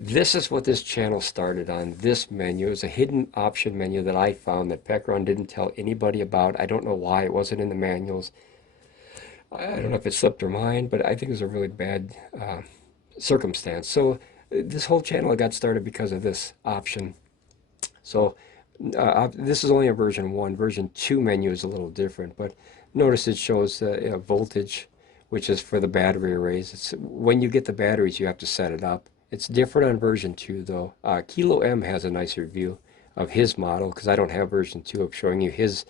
This is what this channel started on. This menu is a hidden option menu that I found that PECRON didn't tell anybody about. I don't know why it wasn't in the manuals. I don't know if it slipped her mind, but I think it was a really bad circumstance. So this whole channel got started because of this option. So this is only a version 1. Version 2 menu is a little different, but notice it shows voltage, which is for the battery arrays. It's, when you get the batteries, you have to set it up. It's different on version 2 though. Kilo M has a nice review of his model because I don't have version 2 of showing you his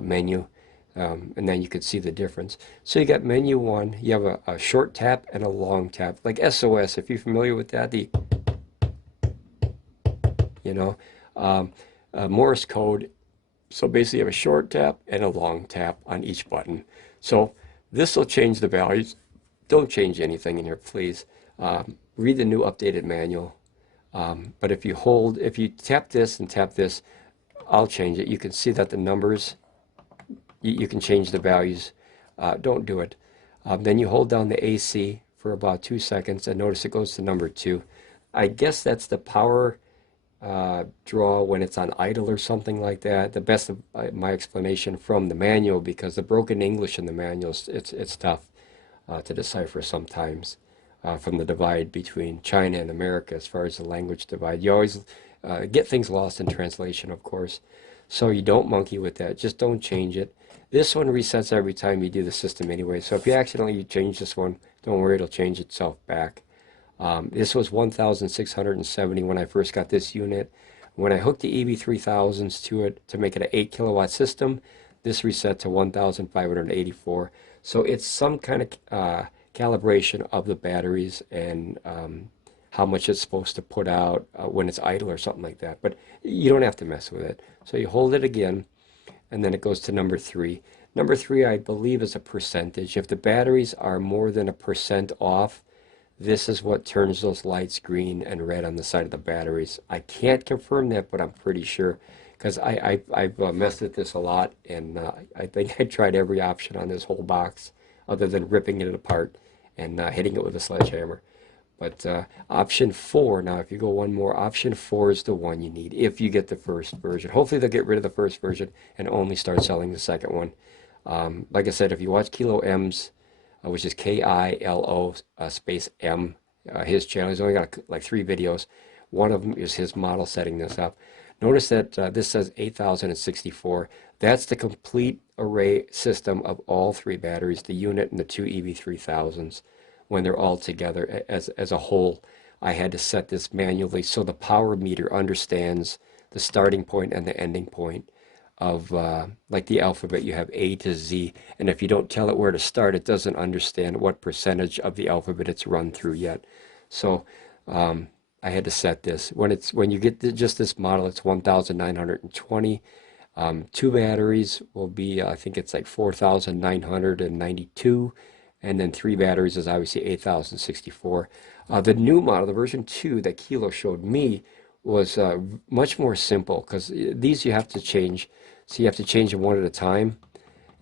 menu. And then you could see the difference. So you got menu 1, you have a short tap and a long tap, like SOS, if you're familiar with that, the, you know, Morse code. So basically you have a short tap and a long tap on each button. So this will change the values. Don't change anything in here, please. Read the new updated manual. But if you tap this and tap this, I'll change it. You can see that the numbers, you can change the values. Don't do it. Then you hold down the AC for about 2 seconds and notice it goes to number 2. I guess that's the power draw when it's on idle or something like that. The best of my explanation from the manual, because the broken English in the manuals, it's tough to decipher sometimes from the divide between China and America as far as the language divide. You always get things lost in translation, of course. So you don't monkey with that. Just don't change it. This one resets every time you do the system anyway. So if you accidentally change this one, don't worry, it'll change itself back. This was 1,670 when I first got this unit. When I hooked the EB3000s to it to make it an 8 kilowatt system, this reset to 1,584. So it's some kind of calibration of the batteries and how much it's supposed to put out when it's idle or something like that. But you don't have to mess with it. So you hold it again, and then it goes to number 3. Number 3, I believe, is a percentage. If the batteries are more than 1% off, this is what turns those lights green and red on the side of the batteries. I can't confirm that, but I'm pretty sure, because I've messed with this a lot, and I think I tried every option on this whole box other than ripping it apart and hitting it with a sledgehammer. But option 4, now if you go one more, option 4 is the one you need if you get the first version. Hopefully they'll get rid of the first version and only start selling the second one. Like I said, if you watch Kilo M's, which is KILO space M, his channel, he's only got like 3 videos. One of them is his model setting this up. Notice that this says 8,064. That's the complete array system of all 3 batteries, the unit and the 2 EB3000s. When they're all together as a whole. I had to set this manually so the power meter understands the starting point and the ending point of like the alphabet. You have A to Z, and if you don't tell it where to start, it doesn't understand what percentage of the alphabet it's run through yet. So I had to set this. When you get just this model, it's 1,920. 2 batteries will be, I think it's like 4,992. And then 3 batteries is obviously 8,064. The new model, the version 2 that Kilo showed me, was much more simple, because these you have to change. So you have to change them one at a time.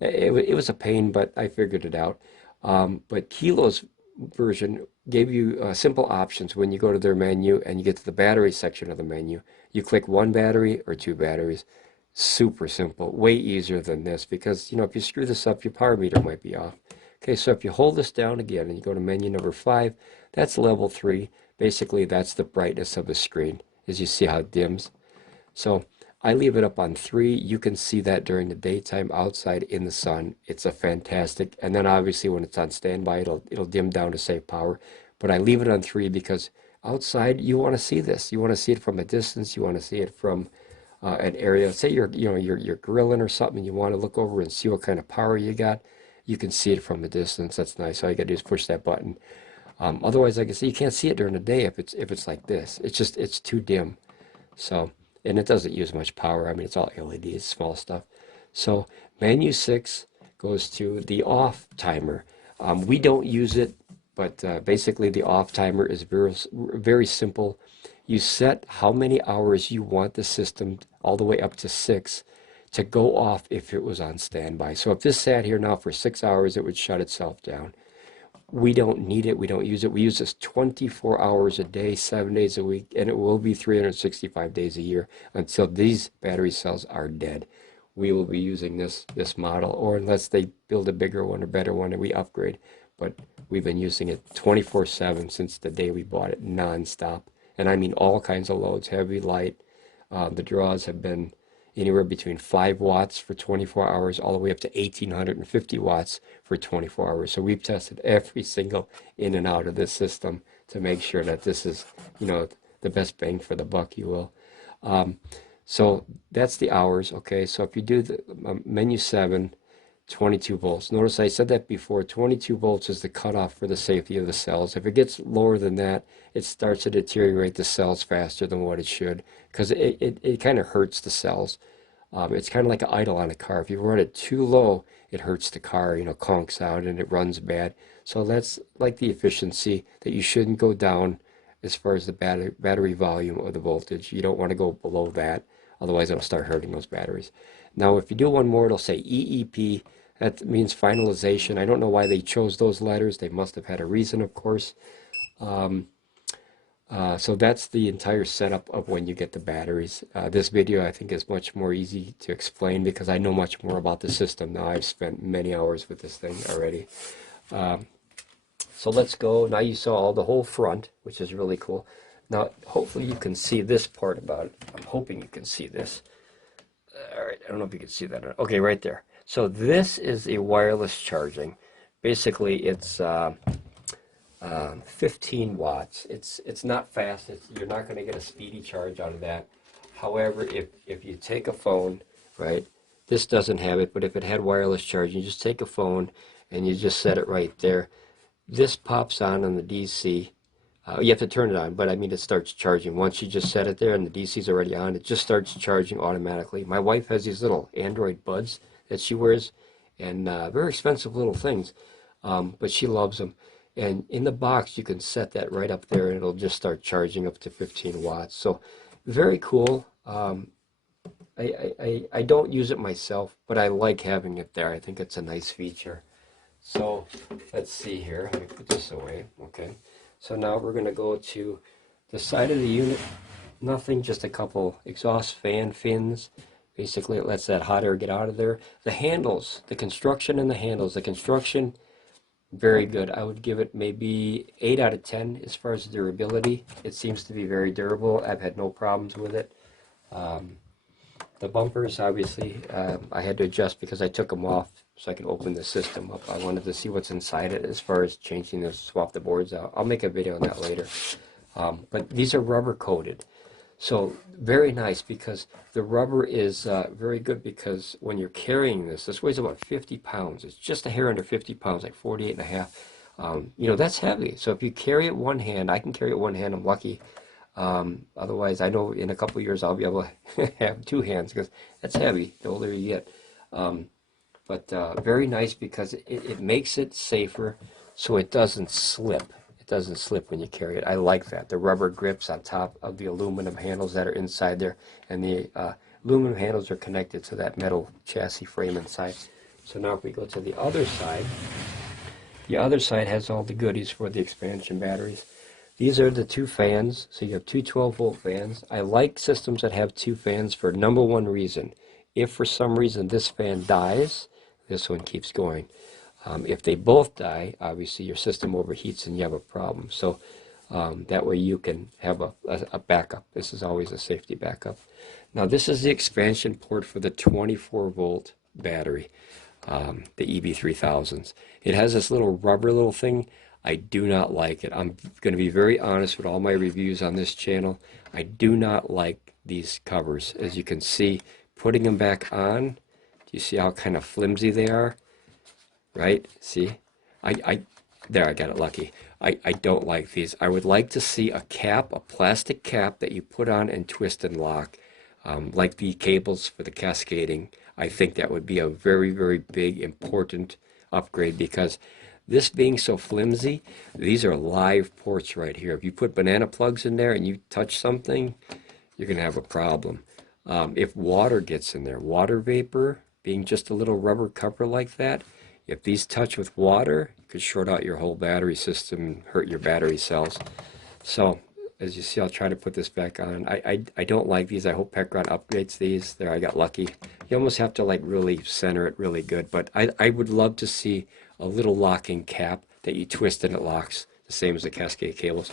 It was a pain, but I figured it out. But Kilo's version gave you simple options. When you go to their menu and you get to the battery section of the menu, you click 1 battery or 2 batteries. Super simple, way easier than this, because if you screw this up, your power meter might be off. Okay, so if you hold this down again and you go to menu number 5, that's level 3. Basically, that's the brightness of the screen, as you see how it dims. So I leave it up on 3. You can see that during the daytime outside in the sun. It's a fantastic. And then obviously when it's on standby, it'll dim down to save power. But I leave it on 3 because outside you want to see this. You want to see it from a distance. You want to see it from an area. Say you're grilling or something. You want to look over and see what kind of power you got. You can see it from a distance. That's nice. All you got to do is push that button. Otherwise, like I said, you can't see it during the day if it's like this. It's too dim. So, and it doesn't use much power. I mean, it's all LEDs, small stuff. So menu 6 goes to the off timer. We don't use it, but basically the off timer is very simple. You set how many hours you want the system, all the way up to 6, to go off if it was on standby. So if this sat here now for 6 hours, it would shut itself down. we don't need it. We don't use it. We use this 24 hours a day, 7 days a week, and it will be 365 days a year until these battery cells are dead. We will be using this model, or unless they build a bigger one or better one and we upgrade. But we've been using it 24/7 since the day we bought it, nonstop. And I mean all kinds of loads, heavy, light. The draws have been anywhere between 5 watts for 24 hours all the way up to 1850 watts for 24 hours. So we've tested every single in and out of this system to make sure that this is, you know, the best bang for the buck, you will. So that's the hours, okay? So if you do the menu 7, 22 volts. Notice I said that before, 22 volts is the cutoff for the safety of the cells. If it gets lower than that, it starts to deteriorate the cells faster than what it should, because it kind of hurts the cells. It's kind of like an idle on a car. If you run it too low, it hurts the car, you know, conks out and it runs bad. So that's like the efficiency that you shouldn't go down as far as the battery volume of the voltage. You don't want to go below that, otherwise it'll start hurting those batteries. Now if you do one more, it'll say EEP. That means finalization. I don't know why they chose those letters. They must have had a reason, of course. So that's the entire setup of when you get the batteries. This video I think is much more easy to explain because I know much more about the system now. I've spent many hours with this thing already. So let's go. Now you saw the whole front, which is really cool. Now hopefully you can see this part about it. I'm hoping you can see this. All right, I don't know if you can see that. Okay, right there. So this is a wireless charging. Basically, it's 15 watts. It's not fast. You're not going to get a speedy charge out of that. However, if you take a phone, right, this doesn't have it, but if it had wireless charging, you just take a phone and you just set it right there. This pops on the DC. You have to turn it on, but I mean it starts charging. Once you just set it there and the DC's already on, it just starts charging automatically. My wife has these little Android buds that she wears, and very expensive little things, but she loves them. And in the box, you can set that right up there, and it'll just start charging up to 15 watts. So very cool. I don't use it myself, but I like having it there. I think it's a nice feature. So let's see here. Let me put this away. Okay. So now we're going to go to the side of the unit. Nothing, just a couple exhaust fan fins. Basically, it lets that hot air get out of there. The handles, the construction and the handles. The construction, very good. I would give it maybe 8 out of 10 as far as durability. It seems to be very durable. I've had no problems with it. The bumpers, obviously, I had to adjust because I took them off so I could open the system up. I wanted to see what's inside it as far as changing the swap the boards out. I'll make a video on that later. But these are rubber coated. So very nice, because the rubber is very good, because when you're carrying this weighs about 50 pounds. It's just a hair under 50 pounds, like 48 and a half. You know, that's heavy. So if you carry it one hand, I can carry it one hand, I'm lucky. Otherwise, I know in a couple of years I'll be able to have 2 hands, because that's heavy the older you get. But very nice, because it makes it safer so it doesn't slip. Doesn't slip when you carry it. I like that. The rubber grips on top of the aluminum handles that are inside there, and the aluminum handles are connected to that metal chassis frame inside. So now if we go to the other side has all the goodies for the expansion batteries. These are the 2 fans, so you have 2 12-volt fans. I like systems that have 2 fans for number one reason. If for some reason this fan dies, this one keeps going. If they both die, obviously your system overheats and you have a problem. So that way you can have a backup. This is always a safety backup. Now this is the expansion port for the 24-volt battery, the EB3000s. It has this little rubber thing. I do not like it. I'm going to be very honest with all my reviews on this channel. I do not like these covers. As you can see, putting them back on, do you see how kind of flimsy they are? Right? See? There, I got it lucky. I don't like these. I would like to see a cap, a plastic cap that you put on and twist and lock, like the cables for the cascading. I think that would be a very, very big, important upgrade, because this being so flimsy, these are live ports right here. If you put banana plugs in there and you touch something, you're going to have a problem. If water gets in there, water vapor, being just a little rubber cover like that, if these touch with water, could short out your whole battery system and hurt your battery cells. So as you see, I'll try to put this back on. I don't like these. I hope PECRON upgrades these. There, I got lucky. You almost have to like really center it really good, but I would love to see a little locking cap that you twist and it locks, the same as the cascade cables.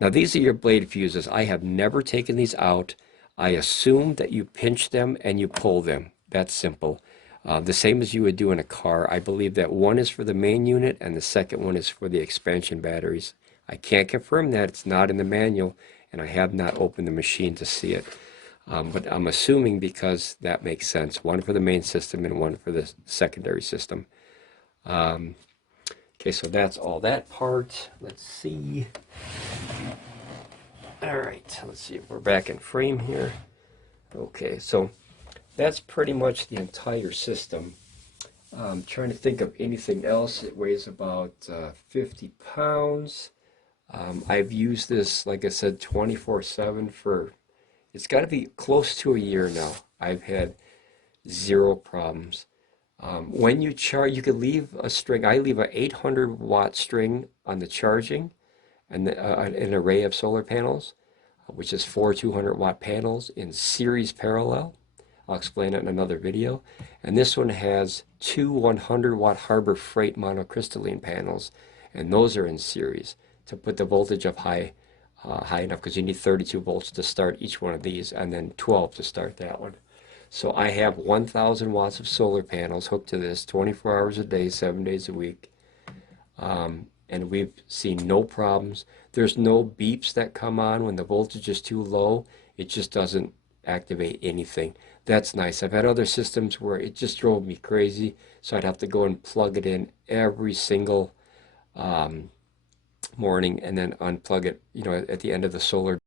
Now these are your blade fuses. I have never taken these out. I assume that you pinch them and you pull them. That's simple. The same as you would do in a car. I believe that one is for the main unit and the second one is for the expansion batteries. I can't confirm that. It's not in the manual, and I have not opened the machine to see it. But I'm assuming because that makes sense. One for the main system and one for the secondary system. Okay, so that's all that part. Let's see. All right, let's see if we're back in frame here. Okay, so that's pretty much the entire system. I'm trying to think of anything else. It weighs about 50 pounds. I've used this, like I said, 24/7 for, it's got to be close to a year now. I've had zero problems. When you charge, you could leave a string. I leave a 800-watt string on the charging and an array of solar panels, which is 4 200-watt panels in series parallel. I'll explain it in another video. And this one has 2 100-watt Harbor Freight monocrystalline panels, and those are in series to put the voltage up high enough, because you need 32 volts to start each one of these and then 12 to start that one. So I have 1,000 watts of solar panels hooked to this 24 hours a day, 7 days a week. And we've seen no problems. There's no beeps that come on when the voltage is too low. It just doesn't activate anything. That's nice. I've had other systems where it just drove me crazy, so I'd have to go and plug it in every single morning and then unplug it, you know, at the end of the solar